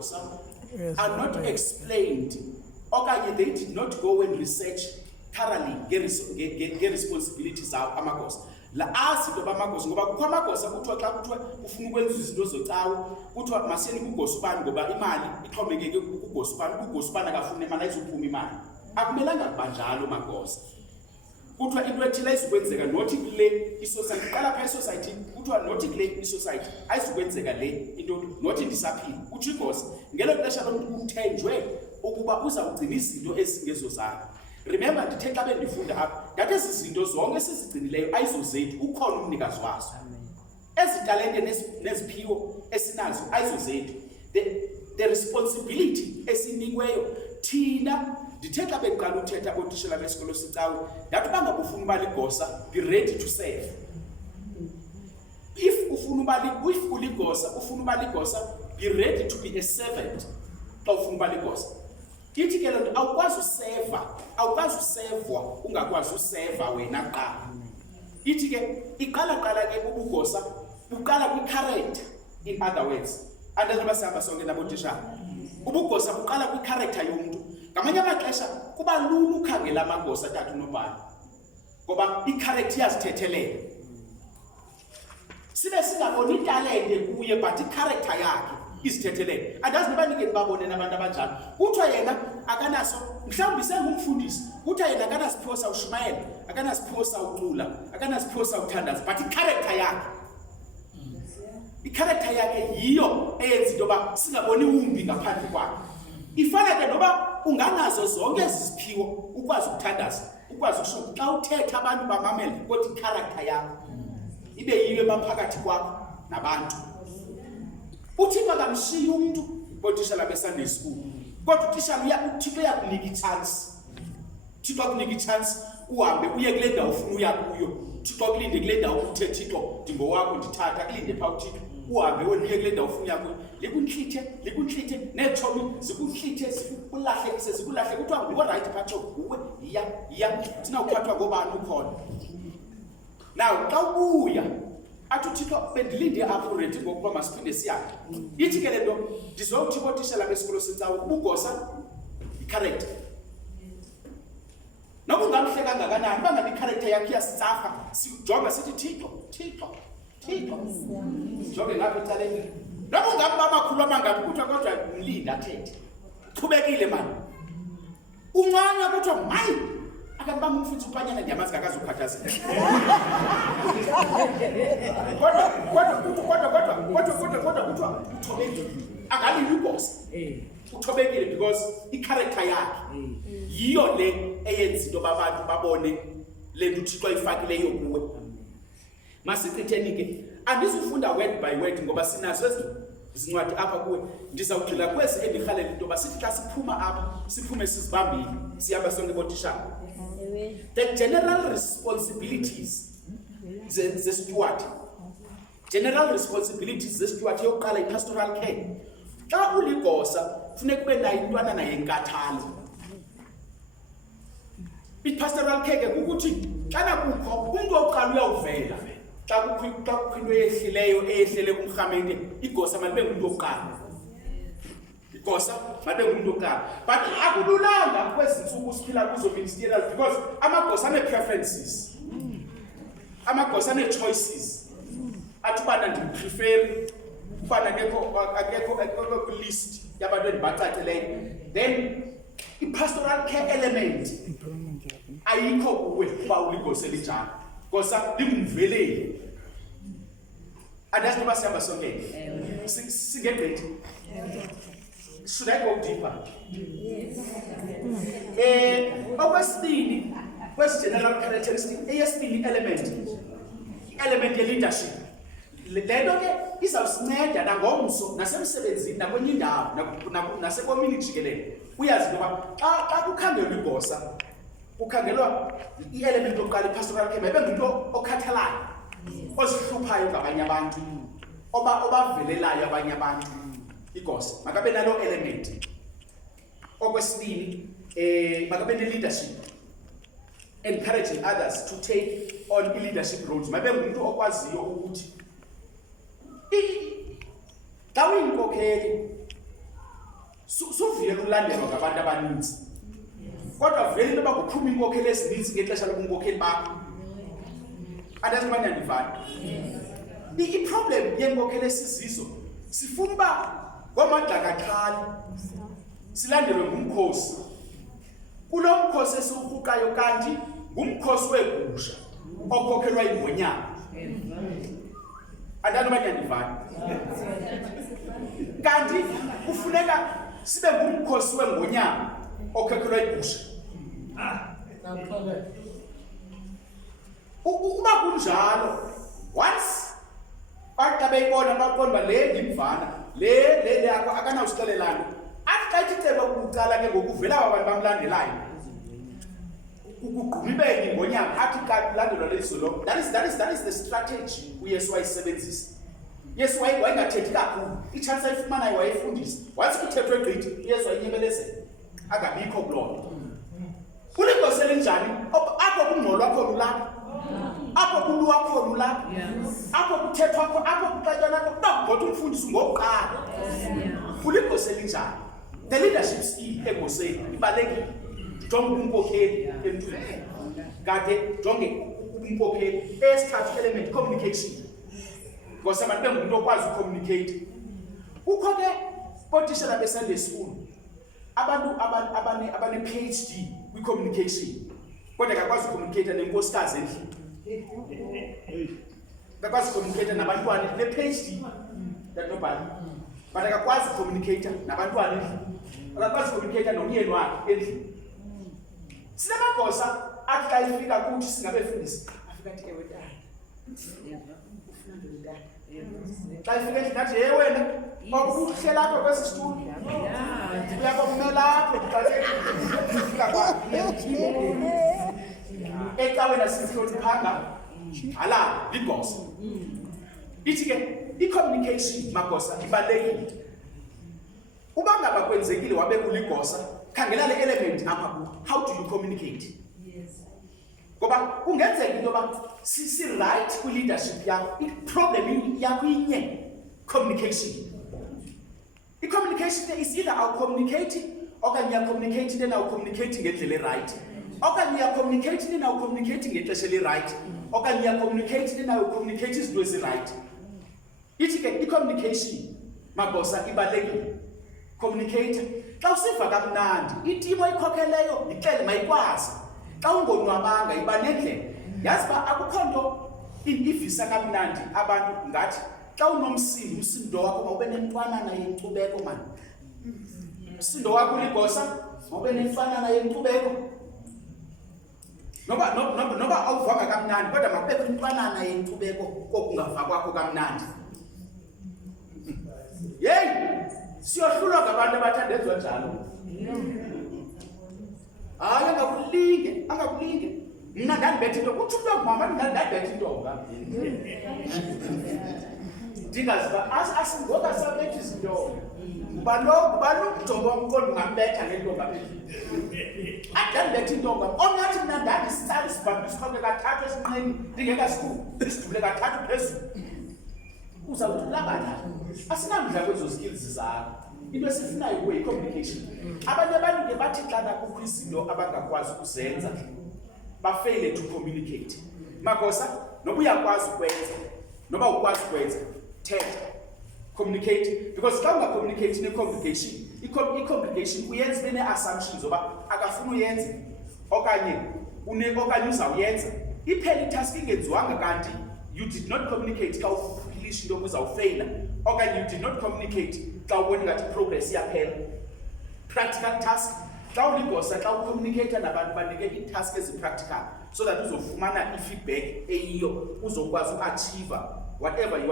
amagosa are not explained, okanye they did not go and research thoroughly nge-responsibilities zabo amagosa. La azinto bamagosa ngoba kukho amagosa kuthiwa xa kuthiwa ufuna ukwenza izinto zocawe kuthiwa masiyeni kugosa ubani ngoba imali ixhomekeke kugosa ubani, kugosa ubani akafuni imali ayizuphuma imali. Akumelanga kubanjalo magosa. Kuthiwa into ethile ayizukwenzeka nothi kule isociety qala pha isociety kuthiwa nothi kule isociety ayizukwenzeka le into nothi ndisaphila. Uthi igosa ngelo xesha lomuntu uthenjwe ukuba uzawugcina izinto ezingezo zakhe. Remember ndithe xa bendifunda apha ngathi ezi zinto zonke esizigcinileyo ayizozethu, ukhona umnikazi wazo. Ezi talente neziphiwo esinazo ayizozethu. The responsibility esinikweyo thina. Ndithe xa beqala uthetha ootishela besikolo sicawe ndathi bangabufuna uba ligosa, be ready to serve. If uligosa ufuna uba ligosa, be ready to be a servant xa ufuna uba ligosa. Ithi ke loo nto awukwazi usevwa ungakwazi useva wena kuqala. Ithi ke iqala ke ubugosa buqala kwi-character, in other words. Andazi noba sihamba sonke nabotishana. Ubugosa buqala kwi-character yomntu. Ngamanye amaxesha kuba lula ukhangela amagosa athathu nobani ngoba i-character iyazithethelele. Sibe singaboni italente kuye but i-character yakhe izithethelele. Andazi noba nike babone abantu abanjalo. Kuthiwa yena akanaso, mhlawumbi sengumfundisi, kuthiwa yena akanasiphiwo sawushumayela, akanasiphiwo sawucula, akanasiphiwo sawuthandaza, but i-character yakhe yiyo eyenza into yoba singaboni umbi ngaphandle kwakhe. Ifana ke noba unganazo zonke ezi ziphiwo ukwazi ukuthandaza, ukwazi ukushuka xa uthetha abantu bamamele kodwa i-character yakho ibe yiyo emaphakathi kwakho nabantu. UThixo akamshiyi umuntu botishela beSunday school, kodwa utishela uThixo uyakunika i-chance. Thixo akunika i-chance uhambe uye kule ndawo ufuna uya kuyo. Thixo akulinde kule ndawo uthe Thixo ndingo wakho ndithatha, kulinde phaa uThixo uhambe wena uye kule ndawo ufuna uya kuyo. Likunhlithe neetshomi zikunhlithe zikulahle kuthiwa nguwe right phatsho nguwe iya thina uphathwa ngobani ukhona. Now xa ubuya athi uThixo bendilinde apho ready ngokuba masiphinde siyakhe. Ithi ke le nto ndizowuthi kotishela besikolo sicawe ubugosa i-character. Noba ungamhle kangakanani bangabi i-character yakhe iyasitsafa sijonga sithi Thixo jonge ngapha ecaleni. Noba ungaba amakhulu amangaphi kuthiwa kodwa mlinde athethe. Qhubekile mani. Uncanya kuthiwa hayi akabe bamfutha uphanyana ndiyamazi akazukhathazeka. Kodwa kuthiwa uthobekile. Angalini ugosa. Uthobekile because i-character yakhe yiyo le eyenza into abantu babone le nto uThixo ayifakileyo kuwe. Masichitheni ke andizufunda word by word ngoba sinazo ezincwadi apha kuwe. Ndizawugxila kwezi endirhalela into yoba sithi xa siphuma apha siphume sizibambile sihamba sonke botishana. The general responsibilities ze-steward. General responsibilities ze-steward yokuqala i-pastoral care. Xa uligosa funeka ube nayo intwana naye enkathalo. I-pastoral care ke kukuthi xana kukho umntu oqala uyawuvela xa kukho into eyehlele kumrhamente igosa malibe ngumuntu oqala. Igosa malibe ngumuntu oqala. But akululanga kwezi ntsuku siphila kuzo ministerial because amagosa ane-preferences. Amagosa ane-choices. Athi ubana ndimpreferi ubana akekho list yabantu endibacaceleyo. Then i-pastoral care element ayikho kuwe uba uligosa elijalo. Gosa lingumveleli. Andazi noba sihamba sonke. Singegqithi. Should I go deeper? Okwesibini, kwesi-general characteristic, eyesibini element ye-leadership. Le nto ke izawusinceda nangomso nasemsebenzini nakwenye indawo nasekomini jikelele. Uyazi into yoba xa kukhangelwa igosa kukhangelwa i-element yokuqala i-pastoral care mayibe ngumntu okhathalayo, ozihluphayo ngabanye abantu, obavelelayo abanye abantu. Igosa makabe nalo element. Okwesibini makabe ne-leadership, encouraging others to take on i-leadership roles. Mayibe ngumntu okwaziyo ukuthi xa uyinkokheli suvuyela ulandelwa ngabantu abaninzi kodwa vele into bakuphuma inkokheli ezininzi ngexesha lobunkokheli bakho andazi manje andivana i-problem yenkokheli esizizo sifuna uba ngomadlakaxhali silandelwe ngumkhosi kulo mkhosi esiwuhuqayo kanti ngumkhosi wegusha okhokhelwa ingonyama andani manje andivana kanti kufuneka sibe ngumkhosi wengonyama okhokhelwa igusha uba kunjalo once bathi beyibona baqonda le ngimvana le akanawusixelelana athi xa ithi ceba ukucala ke ngokuvela abantu bamlandelayo ukugqumibeka ingonyama athi xa kulandelwa leso lo that is the strategy uyesu wayisebenzisa yesu wayengathethi kakhulu i-chance ayifumanayo wayefundisa wathi kuthethwe gqithi uyesu wayinyebelezela angabikho kuloo kulingozi elinjani apho kungqolwa khona ulapha apho kuluwa khona ulapha apho kuthethwa khona apho kuxatyanwa khona bakugqotha umfundisi ngokuqala kulingozi elinjani the leadership skill egoseni ibalekile jonge umkhokheli emntwini kade jonge umkhokheli esithathu element communication ngoba abantu bengumuntu okwazi ucommunicate kukho ke potential abe-Sunday school abantu abane PhD kwi-communication kodwa akakwazi ucommunicate nenkosikazi endlini akakwazi ucommunicate nabantwana ne-PhD that nobody but akakwazi ucommunicate nabantwana endlini akakwazi ucommunicate nomyeni wakhe endlini sinamagosa athi xa ifika kuthi singabefundisi afika athi ewe tata ufuna ntoni tata xa ifika endlini athi ye wena kwakuhle lapha kwesi situlo uyakomela apho ecaweni asisihloti phanga ala ligosa ithi ke i-communication magosa ibalulekile uba ngaba kwenzekile wabe kuligosa khangela le element apha ku how do you communicate ngoba kungenzeka into yoba si-right kwi-leadership yakho i-problem yakho inye communication i-communication is either awucommunicate okanye uyacommunicate then awucommunicate ngendlela e-right okanye uyacommunicate then awucommunicate ngexesha eli-right okanye uyacommunicate then awucommunicate izinto ezi-right ithi ke i-communication magosa ibalulekile communicator xa usiva kamnandi itimo oyikhokheleyo ixele mayikwazi xa ungonwabanga iba nendlela yazi uba akukho nto ivisa kamnandi abantu ngathi xa unomsindo umsindo wakho mawube nemntwanana yenkcubeko mani umsindo wakho uligosa mawube nemfanana yenkcubeko noba awuvanga kamnandi kodwa makubekho imntwanana yenkcubeko kokungava kwakho kamnandi yeyi siyohlulwa ngabantu abathandezwa njalo hayi angakulinge mna ndandibetha into kuthi umntu wangumama ndandibetha intonga ndingaziba asingoba sabethi izintonga nguba nomjongo omqondo ungambetha ngentonga andandibetha intonga ongathi mna ndandisitsala isibhambi isikhonke kathathu esinqeni ndingekasikhulu sidubule kathathu phezulu uzawuthi ulabana asinamdla kwezo skills zakho into esifunayo kuwe yi-communication abanye abantu ke bathi xana kukho izinto abangakwazi ukuzenza bafeyile to communicate magosa noba uyakwazi ukwenza noba ukwazi ukwenza thetha communicate because xa ungacommunicate ne-communication i-communication uyenza ube ne-assumptions zoba akafuna uyenze okanye uzawuyenza iphela itask ingenziwanga kanti you did not communicate xa ufilisha into uzawufeyila okanye you did not communicate xa ubona ngathi progress iyaphela practical task xa uligosa xa ucommunicate nabantu banike ii-task ezi-practical so that uzofumana i-feedback eyiyo uzokwazi uachieve whatever you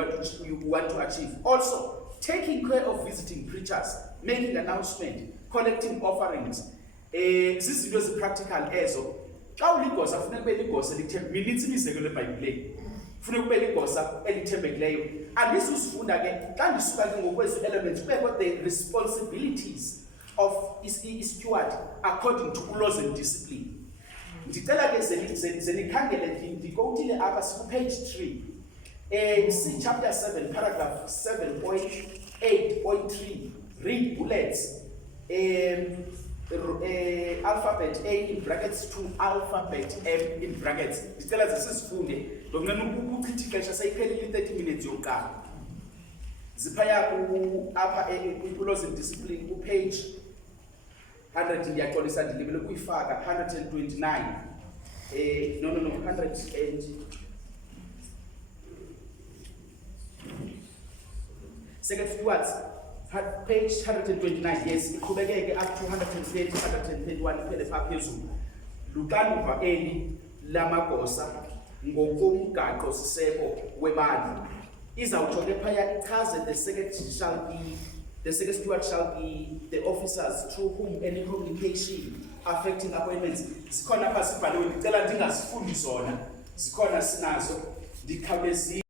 want to achieve. Also, taking care of visiting preachers, making announcement, collecting offerings, zizinto ezi-practical ezo. Xa uligosa funeka kube ligosa elithembekileyo, minintsi imizekelo eBhayibhileni. Funeka kube ligosa elithembekileyo. Andizuzifunda ke xa ndisuka ke ngokwezi elements kubekho the responsibilities of i-steward according to laws and discipline. Ndicela ke zenikhangele ndikowutile apha sikupage 3. See chapter 7, paragraph 7.8.3. Read bullets. alphabet A in brackets to alphabet M in brackets. Ndicela zisifunde ndokunqena ukuchitha ixesha seyiphelile 30 minutes yokuqala. Ziphaya apha laws and discipline page 100 ndiyaxolisa ndilibele kuyifaka 129 no 100 and second words page 129 yes iqhubekeke up to 130 131 iphele pha phezulu. Luxanduva eli lamagosa ngokomgaqo siseko webandla izawutsho ke phaya ichaze the second steward shall be the officers through whom any communication affecting appointments. Zikhona apha sibhaliwe, ndicela ndingazifundi zona, zikhona sinazo, ndikhawulezile.